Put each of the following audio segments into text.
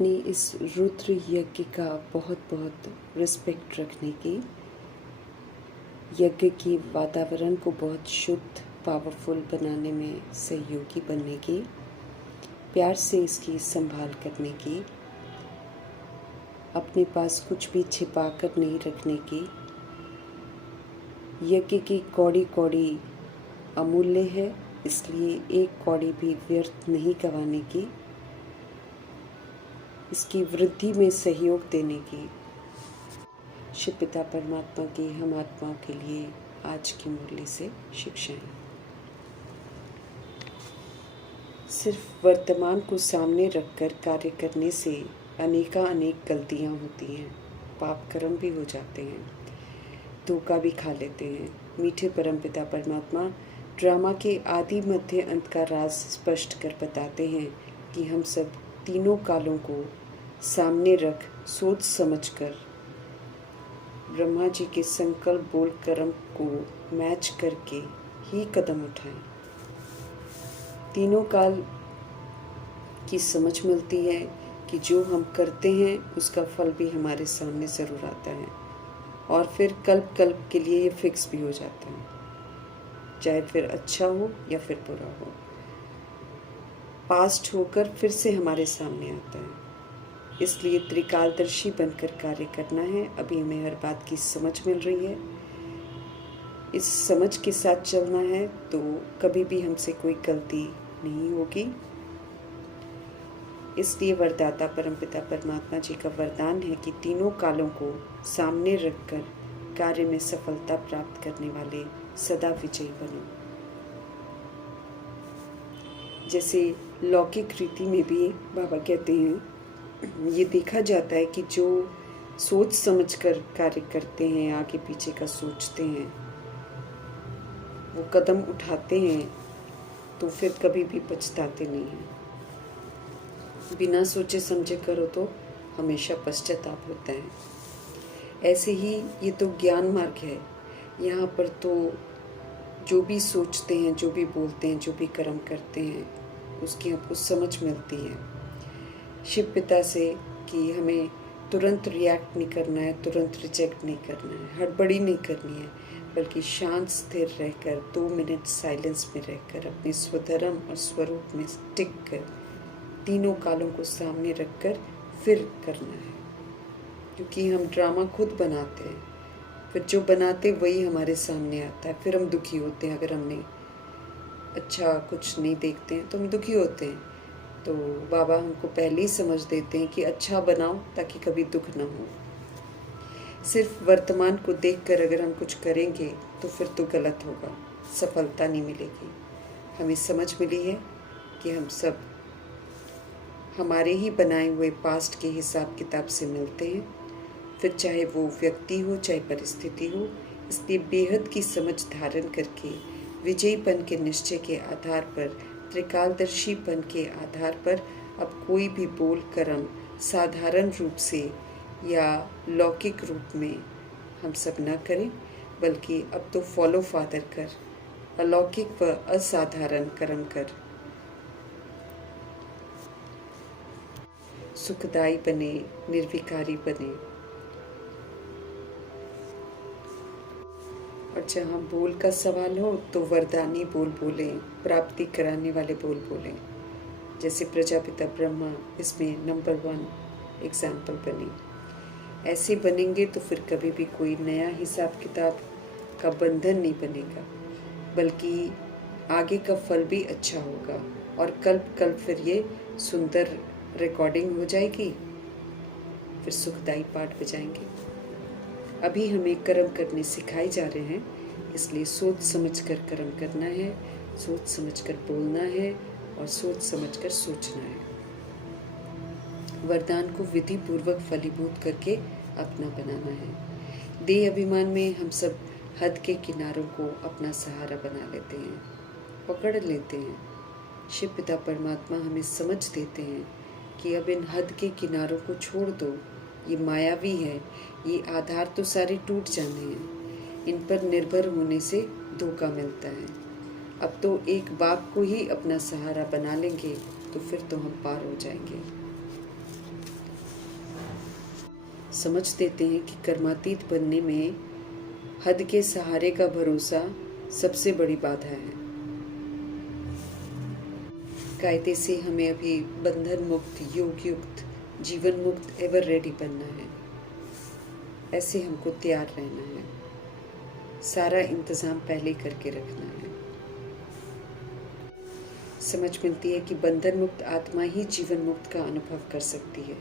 अपनी इस रुद्र यज्ञ का बहुत बहुत रिस्पेक्ट रखने की, यज्ञ की वातावरण को बहुत शुद्ध पावरफुल बनाने में सहयोगी बनने की, प्यार से इसकी संभाल करने की, अपने पास कुछ भी छिपा कर नहीं रखने की। यज्ञ की कौड़ी कौड़ी अमूल्य है, इसलिए एक कौड़ी भी व्यर्थ नहीं गंवाने की, इसकी वृद्धि में सहयोग देने की। शिव पिता परमात्मा की हम आत्माओं के लिए आज की मुरली से शिक्षाएं। सिर्फ वर्तमान को सामने रखकर कार्य करने से अनेक गलतियां होती हैं, पाप कर्म भी हो जाते हैं, धोखा भी खा लेते हैं। मीठे परमपिता परमात्मा ड्रामा के आदि मध्य अंत का राज स्पष्ट कर बताते हैं कि हम सब तीनों कालों को सामने रख सोच समझकर ब्रह्मा जी के संकल्प बोल कर्म को मैच करके ही कदम उठाएं। तीनों काल की समझ मिलती है कि जो हम करते हैं उसका फल भी हमारे सामने ज़रूर आता है, और फिर कल्प कल्प के लिए ये फिक्स भी हो जाता है, चाहे फिर अच्छा हो या फिर बुरा हो, पास्ट होकर फिर से हमारे सामने आता है। इसलिए त्रिकालदर्शी बनकर कार्य करना है। अभी हमें हर बात की समझ मिल रही है, इस समझ के साथ चलना है तो कभी भी हमसे कोई गलती नहीं होगी। इसलिए वरदाता परमपिता परमात्मा जी का वरदान है कि तीनों कालों को सामने रखकर कार्य में सफलता प्राप्त करने वाले सदा विजयी बनो। जैसे लौकिक रीति में भी बाबा कहते हैं, ये देखा जाता है कि जो सोच समझकर कार्य करते हैं, आगे पीछे का सोचते हैं, वो कदम उठाते हैं तो फिर कभी भी पछताते नहीं हैं। बिना सोचे समझे करो तो हमेशा पश्चाताप होता है। ऐसे ही ये तो ज्ञान मार्ग है। यहाँ पर तो जो भी सोचते हैं, जो भी बोलते हैं, जो भी कर्म करते हैं, उसकी हमको समझ मिलती है शिव पिता से कि हमें तुरंत रिएक्ट नहीं करना है, तुरंत रिजेक्ट नहीं करना है, हड़बड़ी नहीं करनी है, बल्कि शांत स्थिर रहकर 2 मिनट साइलेंस में रहकर अपने स्वधर्म और स्वरूप में टिक कर तीनों कालों को सामने रखकर फिर करना है। क्योंकि हम ड्रामा खुद बनाते हैं, फिर जो बनाते वही हमारे सामने आता है, फिर हम दुखी होते हैं। अगर हमने अच्छा कुछ नहीं देखते हैं तो हम दुखी होते हैं। तो बाबा हमको पहले ही समझ देते हैं कि अच्छा बनाओ ताकि कभी दुख ना हो। सिर्फ वर्तमान को देखकर अगर हम कुछ करेंगे तो फिर तो गलत होगा, सफलता नहीं मिलेगी। हमें समझ मिली है कि हम सब हमारे ही बनाए हुए पास्ट के हिसाब किताब से मिलते हैं, फिर चाहे वो व्यक्ति हो चाहे परिस्थिति हो। इसलिए बेहद की समझ धारण करके विजयीपन के निश्चय के आधार पर, त्रिकालदर्शीपन के आधार पर अब कोई भी बोल कर्म साधारण रूप से या लौकिक रूप में हम सब न करें, बल्कि अब तो फॉलो फादर कर अलौकिक व असाधारण कर्म कर सुखदायी बने, निर्विकारी बने। और जहाँ बोल का सवाल हो तो वरदानी बोल बोलें, प्राप्ति कराने वाले बोल बोलें। जैसे प्रजापिता ब्रह्मा इसमें नंबर 1 एग्जाम्पल बने। ऐसे बनेंगे तो फिर कभी भी कोई नया हिसाब किताब का बंधन नहीं बनेगा, बल्कि आगे का फल भी अच्छा होगा। और कल्प फिर ये सुंदर रिकॉर्डिंग हो जाएगी, फिर सुखदायी पाठ बजाएंगे। अभी हमें कर्म करने सिखाए जा रहे हैं, इसलिए सोच समझकर कर्म करना है, सोच समझकर बोलना है और सोच समझकर सोचना है। वरदान को विधि पूर्वक फलीभूत करके अपना बनाना है। देह अभिमान में हम सब हद के किनारों को अपना सहारा बना लेते हैं, पकड़ लेते हैं। शिव पिता परमात्मा हमें समझ देते हैं कि अब इन हद के किनारों को छोड़ दो, ये मायावी है, ये आधार तो सारे टूट जाने हैं, इन पर निर्भर होने से धोखा मिलता है। अब तो एक बाप को ही अपना सहारा बना लेंगे तो फिर तो हम पार हो जाएंगे। समझ देते हैं कि कर्मातीत बनने में हद के सहारे का भरोसा सबसे बड़ी बाधा है। कायदे से हमें अभी बंधन मुक्त, योग युक्त, जीवन मुक्त, एवर रेडी बनना है। ऐसे हमको तैयार रहना है, सारा इंतज़ाम पहले करके रखना है। समझ मिलती है कि बंधन मुक्त आत्मा ही जीवन मुक्त का अनुभव कर सकती है।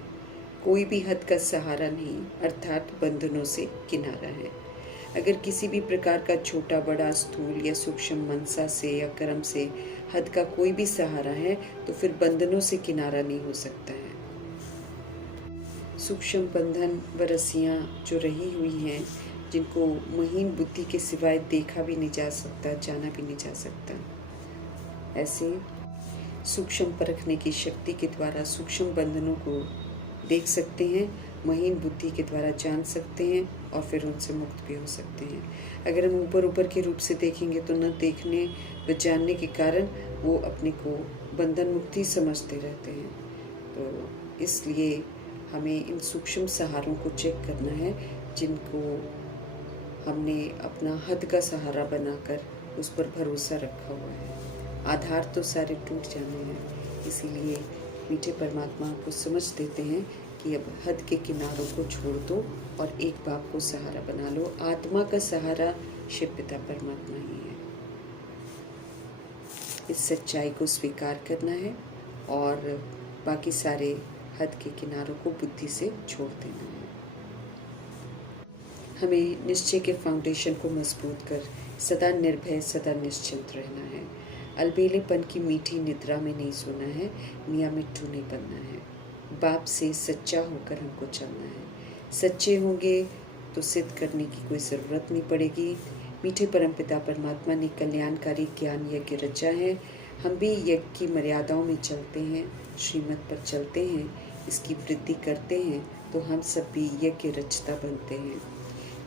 कोई भी हद का सहारा नहीं, अर्थात बंधनों से किनारा है। अगर किसी भी प्रकार का छोटा बड़ा, स्थूल या सूक्ष्म मनसा से या कर्म से हद का कोई भी सहारा है तो फिर बंधनों से किनारा नहीं हो सकता है। सूक्ष्म बंधन व रस्सियाँ जो रही हुई हैं, जिनको महीन बुद्धि के सिवाय देखा भी नहीं जा सकता, जाना भी नहीं जा सकता, ऐसे सूक्ष्म परखने की शक्ति के द्वारा सूक्ष्म बंधनों को देख सकते हैं, महीन बुद्धि के द्वारा जान सकते हैं और फिर उनसे मुक्त भी हो सकते हैं। अगर हम ऊपर ऊपर के रूप से देखेंगे तो न देखने व जानने के कारण वो अपने को बंधन मुक्ति समझते रहते हैं। तो इसलिए हमें इन सूक्ष्म सहारों को चेक करना है, जिनको हमने अपना हद का सहारा बनाकर उस पर भरोसा रखा हुआ है। आधार तो सारे टूट जाने हैं, इसीलिए मीठे परमात्मा को समझ देते हैं कि अब हद के किनारों को छोड़ दो और एक बाप को सहारा बना लो। आत्मा का सहारा शिव पिता परमात्मा ही है। इस सच्चाई को स्वीकार करना है और बाकी सारे हद के किनारों को बुद्धि से छोड़ देना है। हमें निश्चय के फाउंडेशन को मजबूत कर सदा निर्भय, सदा निश्चिंत रहना है। अलबेलेपन की मीठी निद्रा में नहीं सोना है, मियाँ मिट्टू नहीं बनना है। बाप से सच्चा होकर हमको चलना है। सच्चे होंगे तो सिद्ध करने की कोई ज़रूरत नहीं पड़ेगी। मीठे परमपिता परमात्मा ने कल्याणकारी ज्ञान यज्ञ रचा है। हम भी यज्ञ की मर्यादाओं में चलते हैं, श्रीमत पर चलते हैं, इसकी वृद्धि करते हैं तो हम सब भी यज्ञ रचता बनते हैं।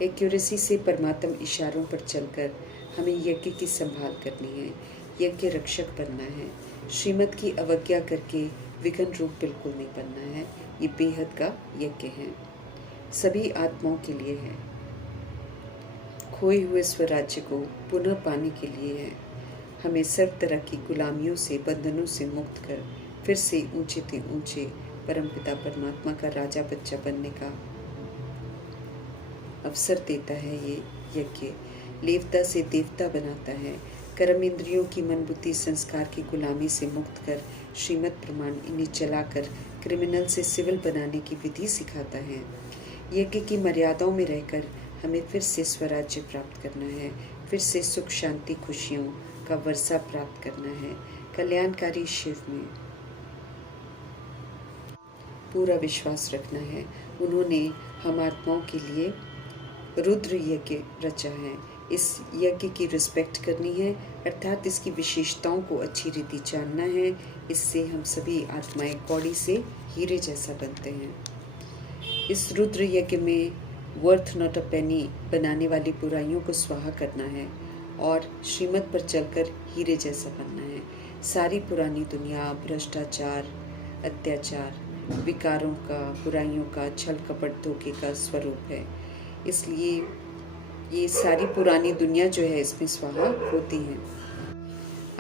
एक्यूरेसी से परमात्म इशारों पर चलकर हमें यज्ञ की संभाल करनी है, यज्ञ रक्षक बनना है। श्रीमत की अवज्ञा करके विघन रूप बिल्कुल नहीं बनना है। ये बेहद का यज्ञ है, सभी आत्माओं के लिए है, खोए हुए स्वराज्य को पुनः पाने के लिए है। हमें सब तरह की गुलामियों से, बंधनों से मुक्त कर फिर से ऊंचे से ऊंचे परमपिता परमात्मा का राजा बच्चा बनने का अवसर देता है। ये यज्ञ लेवता से देवता बनाता है। कर्म इंद्रियों की मन बुद्धि संस्कार की गुलामी से मुक्त कर श्रीमत प्रमाण इन्हें चलाकर क्रिमिनल से सिविल बनाने की विधि सिखाता है। यज्ञ की मर्यादाओं में रहकर हमें फिर से स्वराज्य प्राप्त करना है, फिर से सुख शांति खुशियों का वर्षा प्राप्त करना है। कल्याणकारी शिव में पूरा विश्वास रखना है। उन्होंने हम आत्माओं के लिए रुद्र यज्ञ रचा है। इस यज्ञ की रिस्पेक्ट करनी है, अर्थात इसकी विशेषताओं को अच्छी रीति जानना है। इससे हम सभी आत्माएं कौड़ी से हीरे जैसा बनते हैं। इस रुद्र यज्ञ में वर्थ नॉट अ पेनी बनाने वाली बुराइयों को स्वाहा करना है और श्रीमत पर चलकर हीरे जैसा बनना है। सारी पुरानी दुनिया भ्रष्टाचार, अत्याचार, विकारों का, बुराइयों का, छल कपट धोखे का स्वरूप है। इसलिए ये सारी पुरानी दुनिया जो है इसमें स्वाहा होती है।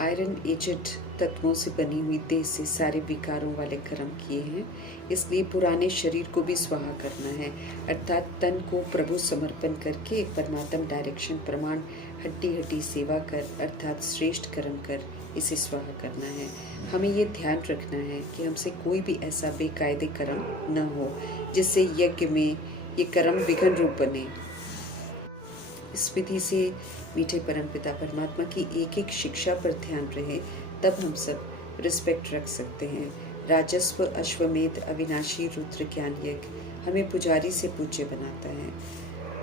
आयरन एजेड तत्वों से बनी हुई देह से सारे विकारों वाले कर्म किए हैं, इसलिए पुराने शरीर को भी स्वाहा करना है, अर्थात तन को प्रभु समर्पण करके परमात्म डायरेक्शन प्रमाण हड्डी हड्डी सेवा कर, अर्थात श्रेष्ठ कर्म कर इसे स्वाहा करना है। हमें ये ध्यान रखना है कि हमसे कोई भी ऐसा बेकायदे कर्म न हो जिससे यज्ञ में ये कर्म विघन रूप बने। इस विधि से मीठे परमपिता परमात्मा की एक एक शिक्षा पर ध्यान रहे, तब हम सब रिस्पेक्ट रख सकते हैं। राजस्व अश्वमेध अविनाशी रुद्र ज्ञान यज्ञ हमें पुजारी से पूज्य बनाता है,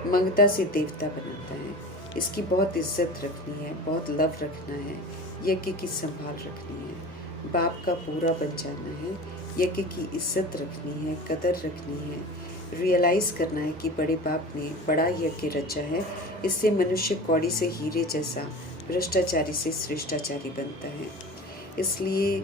मंगता से देवता बनाता है। इसकी बहुत इज्जत रखनी है, बहुत लव रखना है, यज्ञ की संभाल रखनी है, बाप का पूरा बन जाना है, यज्ञ की इज्जत रखनी है, कदर रखनी है, रियलाइज़ करना है कि बड़े बाप ने बड़ा यज्ञ रचा है। इससे मनुष्य कौड़ी से हीरे जैसा, भ्रष्टाचारी से श्रेष्ठाचारी बनता है। इसलिए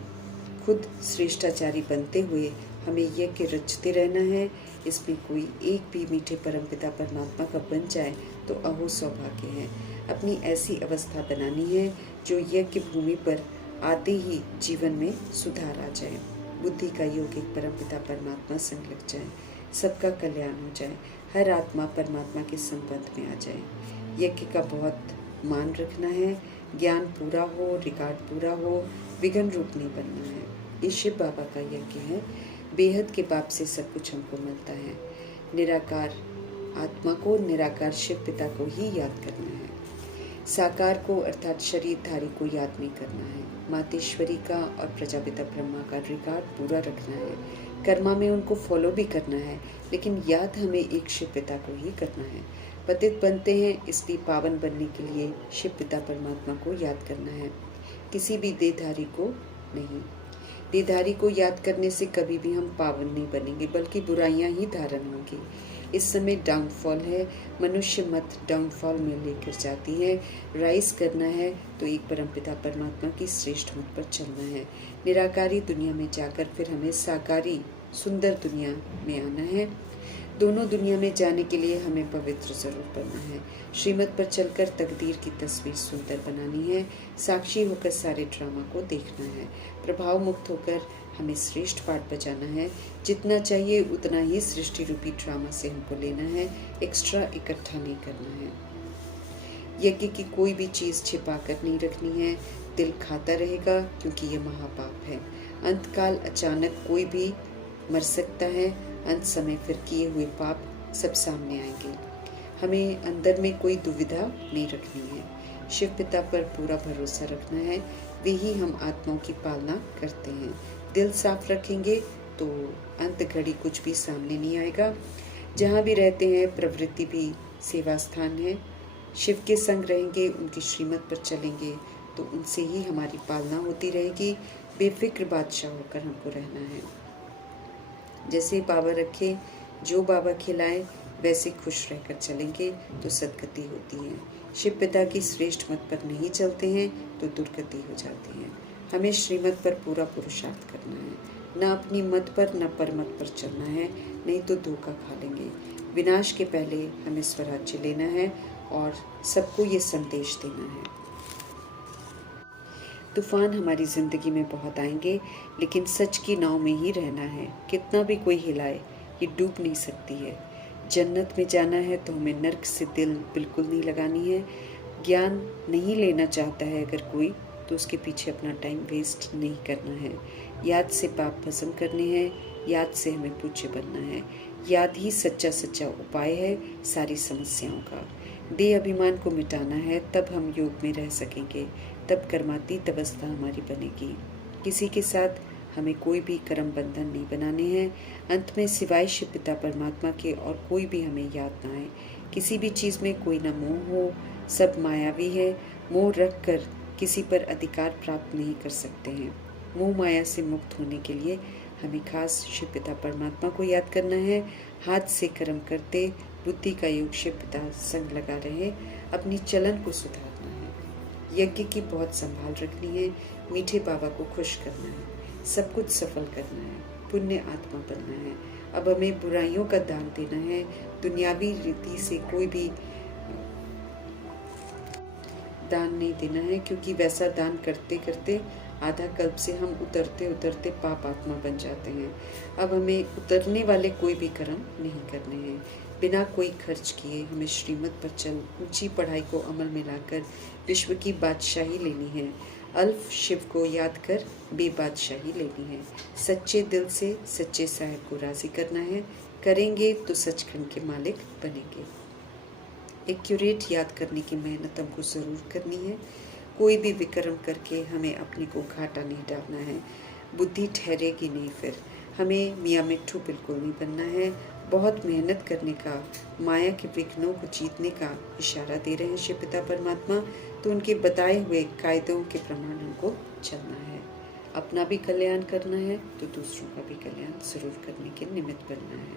खुद श्रेष्ठाचारी बनते हुए हमें यज्ञ रचते रहना है। इसमें कोई एक भी मीठे परमपिता परमात्मा का बन जाए तो अहो सौभाग्य है। अपनी ऐसी अवस्था बनानी है जो यज्ञ भूमि पर आते ही जीवन में सुधार आ जाए, बुद्धि का योग एक परमपिता परमात्मा संग लग जाए, सबका कल्याण हो जाए, हर आत्मा परमात्मा के संबंध में आ जाए। यज्ञ का बहुत मान रखना है, ज्ञान पूरा हो, रिकॉर्ड पूरा हो, विघ्न रूप नहीं बनना है। ये शिव बाबा का यज्ञ है। बेहद के बाप से सब कुछ हमको मिलता है। निराकार आत्मा को, निराकार शिव पिता को ही याद करना है। साकार को अर्थात शरीरधारी को याद नहीं करना है। मातेश्वरी का और प्रजापिता ब्रह्मा का रिकॉर्ड पूरा रखना है। कर्मा में उनको फॉलो भी करना है, लेकिन याद हमें एक शिव पिता को ही करना है। पतित बनते हैं, इसलिए पावन बनने के लिए शिव पिता परमात्मा को याद करना है, किसी भी देहधारी को नहीं। देहधारी को याद करने से कभी भी हम पावन नहीं बनेंगे, बल्कि बुराइयां ही धारण होंगी। इस समय डाउनफॉल है, मनुष्य मत डाउनफॉल में लेकर जाती है। राइज करना है तो एक परमपिता परमात्मा की श्रेष्ठ मत पर चलना है। निराकारी दुनिया में जाकर फिर हमें साकारी सुंदर दुनिया में आना है। दोनों दुनिया में जाने के लिए हमें पवित्र जरूर बनना है। श्रीमत पर चलकर तकदीर की तस्वीर सुंदर बनानी है। साक्षी होकर सारे ड्रामा को देखना है। प्रभाव मुक्त होकर हमें श्रेष्ठ पाठ बजाना है। जितना चाहिए उतना ही सृष्टि रूपी ड्रामा से हमको लेना है, एक्स्ट्रा इकट्ठा नहीं करना है। यज्ञ की कोई भी चीज़ छिपा कर नहीं रखनी है, दिल खाता रहेगा क्योंकि ये महापाप है। अंतकाल अचानक कोई भी मर सकता है, अंत समय फिर किए हुए पाप सब सामने आएंगे। हमें अंदर में कोई दुविधा नहीं रखनी है। शिव पिता पर पूरा भरोसा रखना है, वे ही हम आत्माओं की पालना करते हैं। दिल साफ रखेंगे तो अंत घड़ी कुछ भी सामने नहीं आएगा। जहाँ भी रहते हैं प्रवृत्ति भी सेवा स्थान है। शिव के संग रहेंगे, उनकी श्रीमत पर चलेंगे तो उनसे ही हमारी पालना होती रहेगी। बेफिक्र बादशाह होकर हमको रहना है। जैसे बाबा रखे, जो बाबा खिलाए वैसे खुश रहकर चलेंगे तो सदगति होती है। शिव पिता की श्रेष्ठ मत पर नहीं चलते हैं तो दुर्गति हो जाती है। हमें श्रीमत पर पूरा पुरुषार्थ करना है, न अपनी मत पर न परमत पर चलना है, नहीं तो धोखा खा लेंगे। विनाश के पहले हमें स्वराज्य लेना है और सबको ये संदेश देना है। तूफान हमारी जिंदगी में बहुत आएंगे, लेकिन सच की नाव में ही रहना है। कितना भी कोई हिलाए ये डूब नहीं सकती है। जन्नत में जाना है तो हमें नर्क से दिल बिल्कुल नहीं लगानी है। ज्ञान नहीं लेना चाहता है अगर कोई, तो उसके पीछे अपना टाइम वेस्ट नहीं करना है। याद से पाप भस्म करने हैं, याद से हमें पूज्य बनना है। याद ही सच्चा सच्चा उपाय है सारी समस्याओं का। देह अभिमान को मिटाना है, तब हम योग में रह सकेंगे, तब कर्मातीत अवस्था हमारी बनेगी। किसी के साथ हमें कोई भी कर्म बंधन नहीं बनाने हैं। अंत में सिवाय शिव पिता परमात्मा के और कोई भी हमें याद ना आए। किसी भी चीज़ में कोई ना मोह हो, सब मायावी है। मोह रख कर किसी पर अधिकार प्राप्त नहीं कर सकते हैं। मोह माया से मुक्त होने के लिए हमें खास शिव पिता परमात्मा को याद करना है। हाथ से कर्म करते बुद्धि का योग शिव पिता संग लगा रहे, अपनी चलन को सुधारना है। यज्ञ की बहुत संभाल रखनी है, मीठे बाबा को खुश करना है, सब कुछ सफल करना है, पुण्य आत्मा बनना है। अब हमें बुराइयों का दान देना है। दुनियावी रीति से कोई भी दान नहीं देना है, क्योंकि वैसा दान करते करते आधा कल्प से हम उतरते उतरते पाप आत्मा बन जाते हैं। अब हमें उतरने वाले कोई भी कर्म नहीं करने हैं। बिना कोई खर्च किए हमें श्रीमत पर चल ऊंची पढ़ाई को अमल में लाकर विश्व की बादशाही लेनी है। अल्फ शिव को याद कर बेबादशाही लेनी है। सच्चे दिल से सच्चे साहिब को राजी करना है। करेंगे तो सचखंड के मालिक बनेंगे। एक्यूरेट याद करने की मेहनत हमको ज़रूर करनी है। कोई भी विक्रम करके हमें अपने को घाटा नहीं डालना है। बुद्धि ठहरेगी नहीं, फिर हमें मियाँ मिट्ठू बिल्कुल नहीं बनना है। बहुत मेहनत करने का, माया के विघ्नों को जीतने का इशारा दे रहे हैं शिव पिता परमात्मा, तो उनके बताए हुए कायदों के प्रमाण हमको चलना है। अपना भी कल्याण करना है तो दूसरों का भी कल्याण जरूर करने के निमित्त बनना है।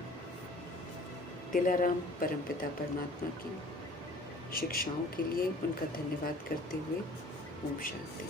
दिलाराम परमपिता परमात्मा की शिक्षाओं के लिए उनका धन्यवाद करते हुए ओम शांति।